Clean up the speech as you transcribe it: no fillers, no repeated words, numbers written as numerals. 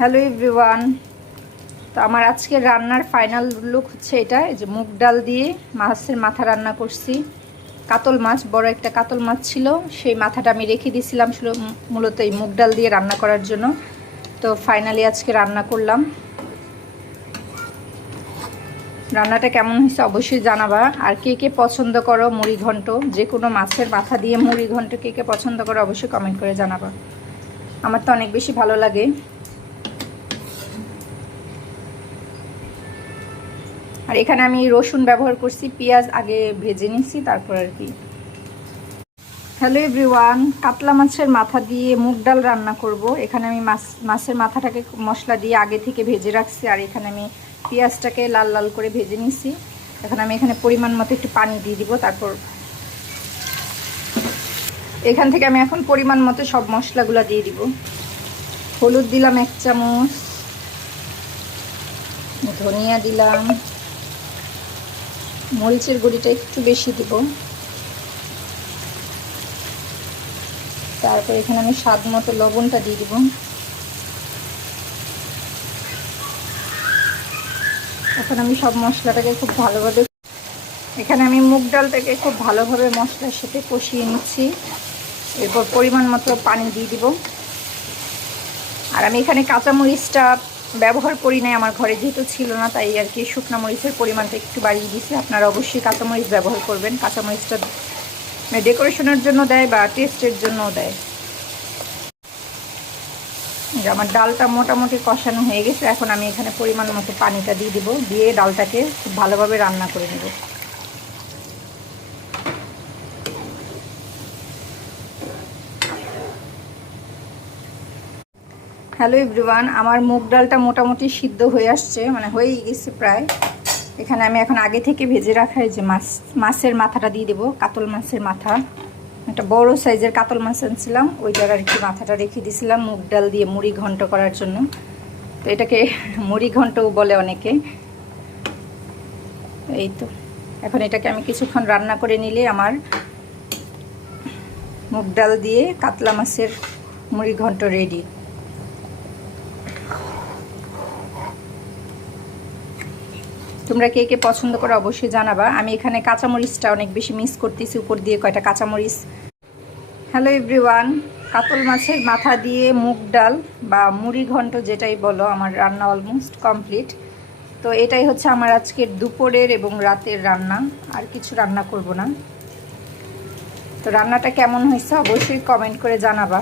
Hello everyone. তো আমার আজকের রান্নার ফাইনাল লুক হচ্ছে এটা। এই যে মুগ ডাল দিয়ে মাছের মাথা রান্না করছি। কাতল মাছ, বড় একটা কাতল মাছ ছিল, সেই মাথাটা আমি রেখে দিয়েছিলাম মূলত এই মুগ ডাল দিয়ে রান্না করার জন্য। তো ফাইনালি আজকে রান্না করলাম। রান্নাটা কেমন হয়েছে অবশ্যই জানাবা। আর কে কে পছন্দ করো মুড়ি ঘন্ট, যে কোনো মাছের মাথা দিয়ে মুড়ি ঘন্ট কে কে পছন্দ করো অবশ্যই কমেন্ট করে জানাবা। আমার তো অনেক বেশি ভালো লাগে। আর এখানে আমি রসুন ব্যবহার করছি, পেঁয়াজ আগে ভেজে নিছি তারপর আর কি। হ্যালো এভরিওয়ান, কাতলা মাছের মাথা দিয়ে মুগ ডাল রান্না করব। এখানে আমি মাছের মাথাটাকে মশলা দিয়ে আগে থেকে ভেজে রাখছি। আর এখানে আমি পেঁয়াজটাকে লাল লাল করে ভেজে নিছি। এখন আমি এখানে পরিমাণ মতো একটু পানি দিয়ে দিব। তারপর এখান থেকে আমি এখন পরিমাণ মতো সব মশলাগুলো দিয়ে দিব। হলুদ দিলাম 1 চামচ, ধনিয়া দিলাম, মরিচের গুঁড়িটা একটু বেশি দিব। তারপর এখানে আমি স্বাদ মতো লবণটা দিয়ে দিব। এখন আমি সব মশলাটাকে খুব ভালোভাবে, এখানে আমি মুগ ডালটাকে খুব ভালোভাবে মশলার সাথে কষিয়ে নিচ্ছি। এরপর পরিমাণ মতো পানি দিয়ে দিব। আর আমি এখানে কাঁচামরিচটা ব্যবহার করি নাই, আমার ঘরে যেহেতু ছিল না তাই আর কি শুকনো মরিচের পরিমাণটা একটু বাড়িয়ে দিয়েছি। আপনারা অবশ্যই কাঁচামরিচ ব্যবহার করবেন। কাঁচামরিচটা ডেকোরেশনের জন্য দেয় বা টেস্টের জন্যও দেয়। আমার ডালটা মোটামুটি কষানো হয়ে গেছে। এখন আমি এখানে পরিমাণ মতো পানিটা দিয়ে দিব, দিয়ে ডালটাকে খুব ভালোভাবে রান্না করে নেব। হ্যালো এভরিওয়ান, আমার মুগ ডালটা মোটামুটি সিদ্ধ হয়ে আসছে, মানে হয়েই গেছে প্রায়। এখানে আমি এখন আগে থেকে ভেজে রাখা এই যে মাছের মাথাটা দিয়ে দেবো। কাতল মাছের মাথা, একটা বড় সাইজের কাতল মাছ আনছিলাম, ওইটার আর কি মাথাটা রেখে দিয়েছিলাম মুগ ডাল দিয়ে মুড়ি ঘন্ট করার জন্য। তো এটাকে মুড়ি ঘন্টও বলে অনেকে। এই তো এখন এটাকে আমি কিছুক্ষণ রান্না করে নিলে আমার মুগ ডাল দিয়ে কাতলা মাছের মুড়ি ঘন্ট রেডি। তোমরা কে কে পছন্দ করো অবশ্যই জানাবা। আমি এখানে কাঁচামরিচটা অনেক বেশি মিস করতেছি, উপর দিয়ে কয়টা কাঁচামরিচ। হ্যালো এভরিওয়ান, কাতল মাছের মাথা দিয়ে মুগ ডাল বা মুড়ি ঘন্ট যেটাই বলো, আমার রান্না অলমোস্ট কমপ্লিট। তো এটাই হচ্ছে আমার আজকের দুপুরের এবং রাতের রান্না, আর কিছু রান্না করব না। তো রান্নাটা কেমন হয়েছে অবশ্যই কমেন্ট করে জানাবা।